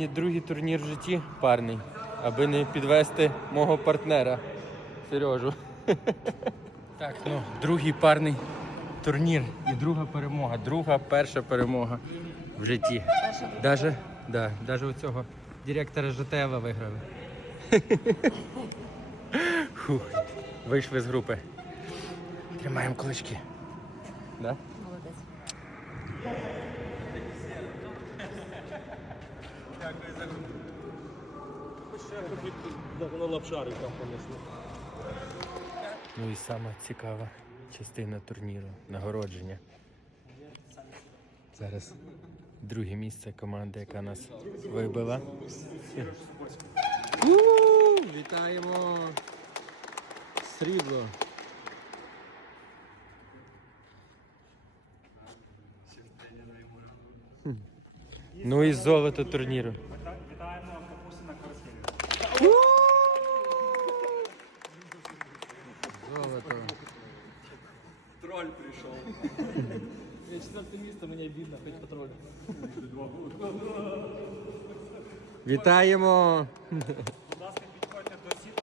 Сьогодні другий турнір в житті парний, аби не підвести мого партнера Сережу. Так, ну, другий парний турнір і друга перемога. Друга перша перемога в житті. Даже, да, даже у цього директора ЖТВ виграли. Фух, вийшли з групи. Тримаємо кулачки. Да? Молодець. Воно лапшарик там понесли. Ну і сама цікава частина турніру нагородження. Зараз друге місце команди, яка нас вибила. Вітаємо! Срібло! Хм. Ну і золото турніру. Вітаємо Капусина Коросхелі. Золото. Троль прийшов. Я четвертое место, мне обидно, хоть патруль. Вітаємо!